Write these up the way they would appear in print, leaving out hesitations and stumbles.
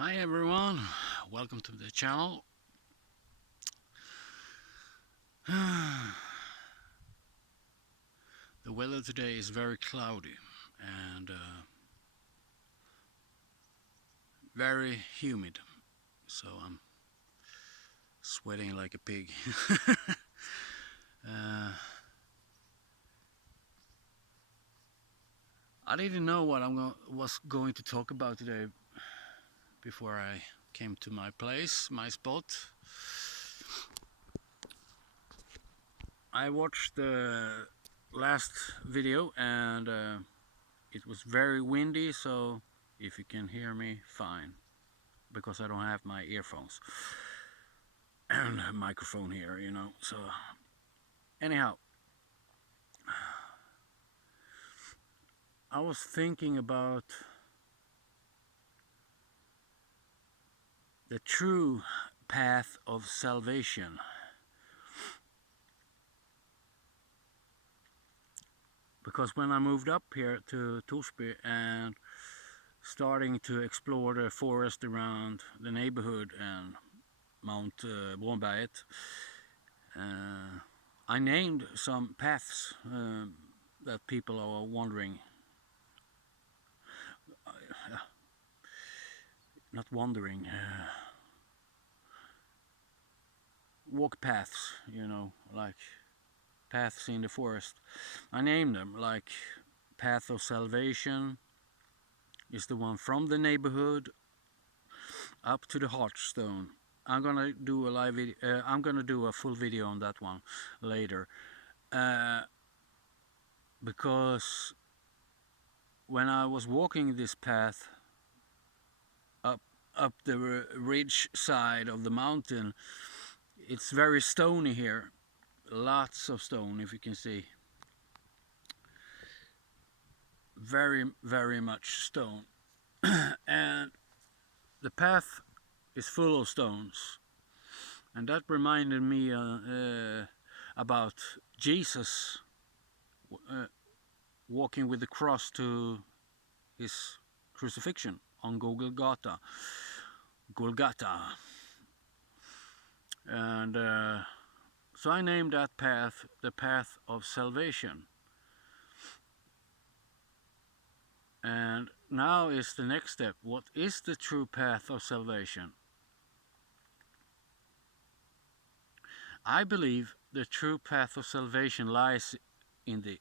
Hi everyone, welcome to the channel. The weather today is very cloudy and very humid, so I'm sweating like a pig. uh, I didn't know what was going to talk about today before I came to my place, my spot. I watched the last video and it was very windy, so if you can hear me, fine, because I don't have my earphones and a microphone here, So anyhow, I was thinking about the true path of salvation, because when I moved up here to Torsby and starting to explore the forest around the neighborhood and Mount Bromberget, I named some paths that people are wondering, not wandering, walk paths, like paths in the forest. I named them, like Path of Salvation is the one from the neighborhood up to the Heartstone. I'm gonna do a live video. I'm gonna do a full video on that one later, because when I was walking this path up the ridge side of the mountain, it's very stony here. Lots of stone, if you can see. Very much stone. And the path is full of stones, and that reminded me about Jesus walking with the cross to his crucifixion on Golgotha. And so I named that path the Path of Salvation. And now is the next step. What is the true path of salvation? I believe the true path of salvation lies in the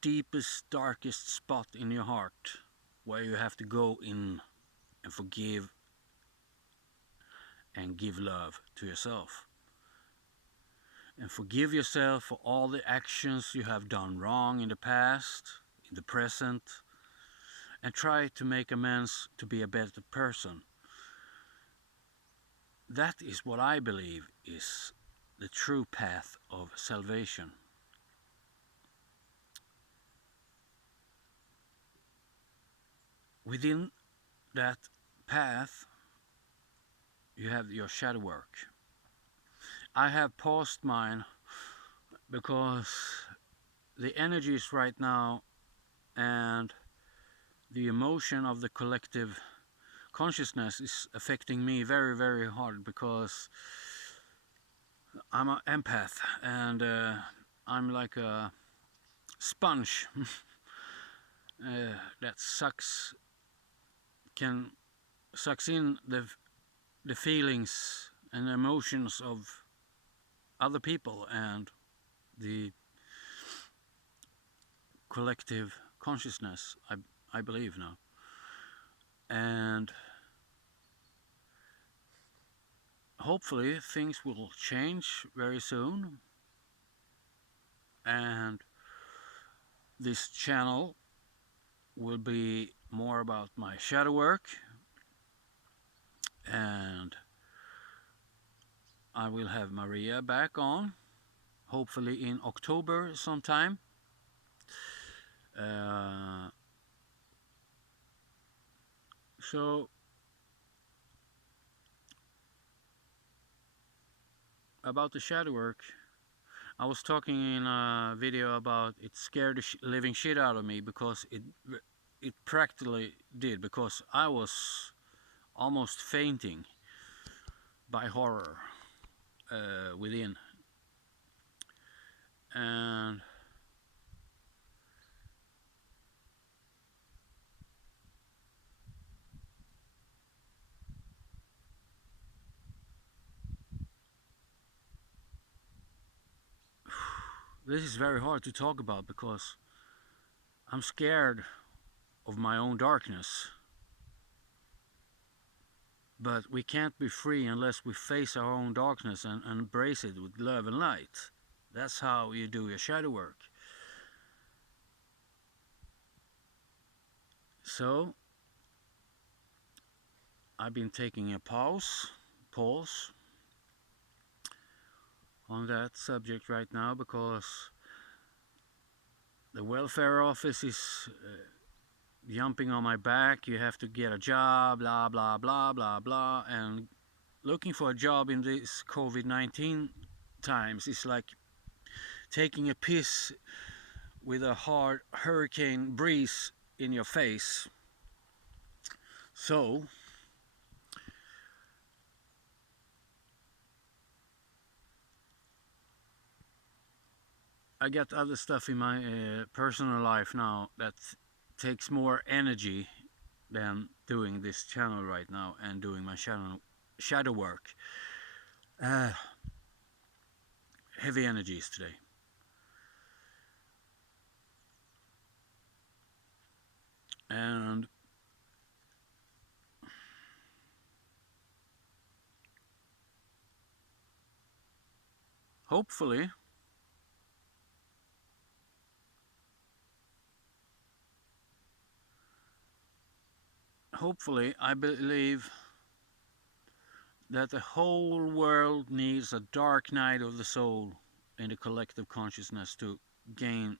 deepest, darkest spot in your heart, where you have to go in and forgive and give love to yourself. And forgive yourself for all the actions you have done wrong in the past, in the present, and try to make amends to be a better person. That is what I believe is the true path of salvation. Within that path, you have your shadow work. I have paused mine because the energies right now and the emotion of the collective consciousness is affecting me very hard, because I'm an empath and I'm like a sponge that sucks in the feelings and emotions of other people and the collective consciousness, I believe now. And hopefully things will change very soon, and this channel will be more about my shadow work, and I will have Maria back on, hopefully in October sometime. So about the shadow work, I was talking in a video about it scared the living shit out of me, because it practically did, because I was almost fainting by horror within. And this is very hard to talk about because I'm scared of my own darkness. But we can't be free unless we face our own darkness and embrace it with love and light. That's how you do your shadow work. So, I've been taking a pause on that subject right now because the welfare office is jumping on my back. You have to get a job, blah blah blah blah blah, and looking for a job in these COVID-19 times is like taking a piss with a hard hurricane breeze in your face. So I got other stuff in my personal life now that takes more energy than doing this channel right now and doing my shadow work. Uh, Heavy energies today. And hopefully I believe that the whole world needs a dark night of the soul in the collective consciousness to gain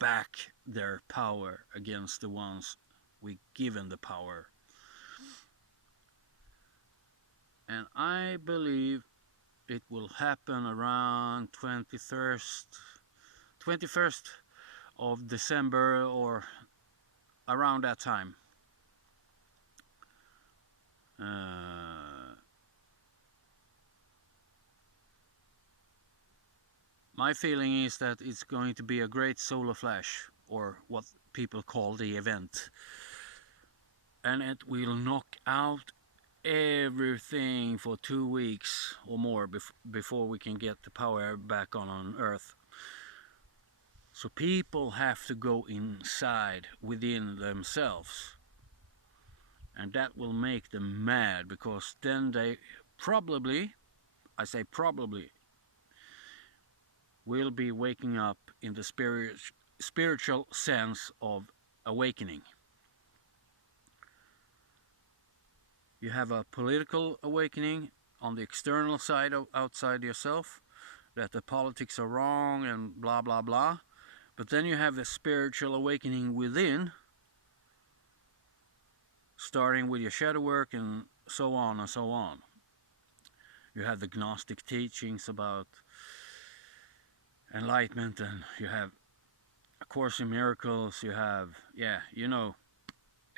back their power against the ones we given the power. And I believe it will happen around 21st of December or around that time. My feeling is that it's going to be a great solar flash, or what people call the event. And it will knock out everything for 2 weeks or more before we can get the power back on Earth. So people have to go inside within themselves. And that will make them mad, because then they probably, I say probably, will be waking up in the spiritual sense of awakening. You have a political awakening on the external side of outside yourself, that the politics are wrong and blah blah blah. But then you have the spiritual awakening within, starting with your shadow work and so on and so on. You have the Gnostic teachings about enlightenment, and you have A Course in Miracles, you have,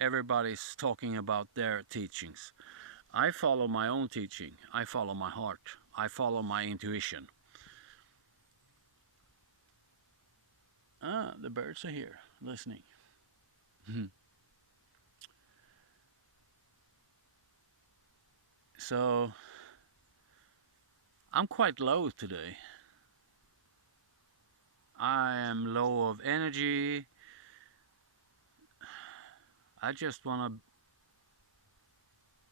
everybody's talking about their teachings. I follow my own teaching. I follow my heart. I follow my intuition. The birds are here listening. So I'm quite low today. I am low of energy. I just want to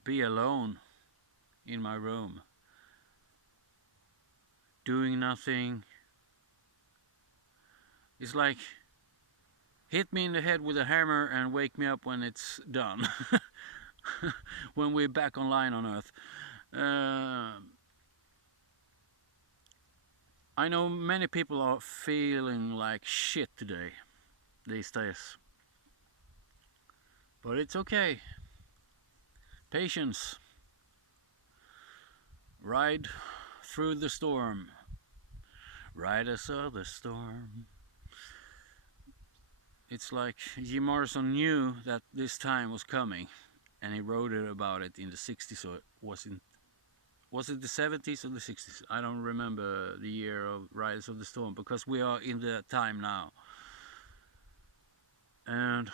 be alone in my room, doing nothing. It's like, hit me in the head with a hammer and wake me up when it's done. When we're back online on Earth. I know many people are feeling like shit today, these days. But it's okay. Patience. Ride through the storm. Ride us out the storm. It's like Jim Morrison knew that this time was coming, and he wrote it about it in the 60s, so it was it the 70s or the 60s? I don't remember the year of Riders of the Storm, because we are in the time now. And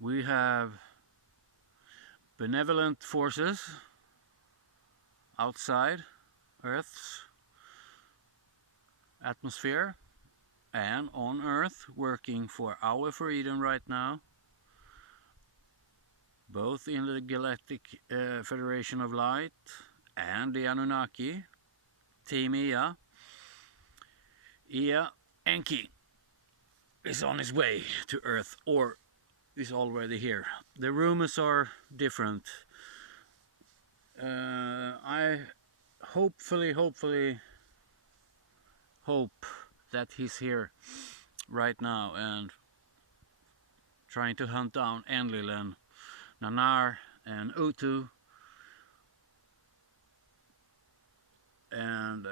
we have benevolent forces outside Earth's atmosphere and on Earth working for our freedom right now, both in the Galactic Federation of Light and the Anunnaki, Team Ea. Ea Enki is on his way to Earth, or is already here. The rumors are different. I hopefully hope that he's here right now and trying to hunt down Enlil and Nanar and Utu and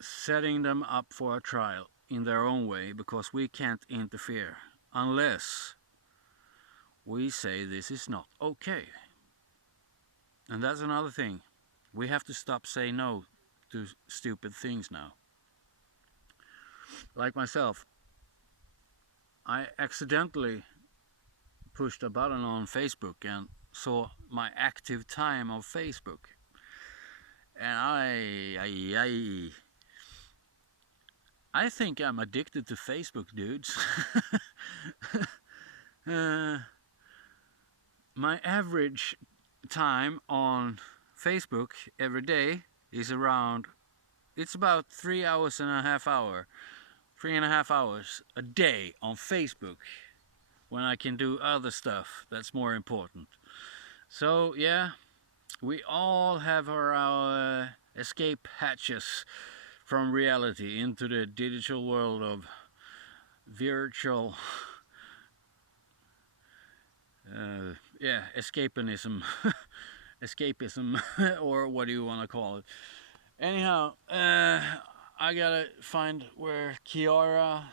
setting them up for a trial in their own way, because we can't interfere unless we say this is not okay. And that's another thing. We have to stop saying no to stupid things now. Like myself, I accidentally pushed a button on Facebook and saw my active time on Facebook. And I think I'm addicted to Facebook, dudes. My average time on Facebook every day is it's about 3.5 hours a day on Facebook, when I can do other stuff that's more important. So yeah, we all have our escape hatches from reality into the digital world of virtual escapism escapism or what do you want to call it. Anyhow, I gotta find where Kiara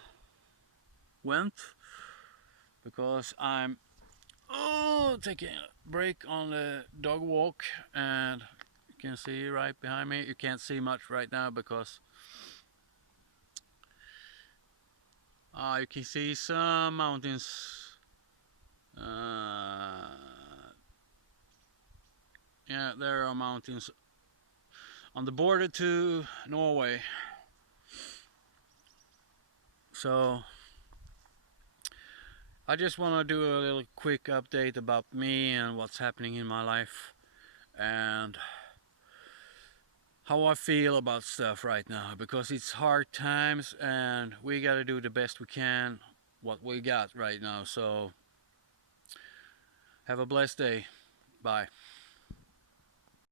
went, because I'm taking a break on the dog walk, and you can see right behind me. You can't see much right now because you can see some mountains. Yeah, there are mountains on the border to Norway. So I just want to do a little quick update about me and what's happening in my life and how I feel about stuff right now, because it's hard times and we gotta do the best we can what we got right now. So have a blessed day. Bye.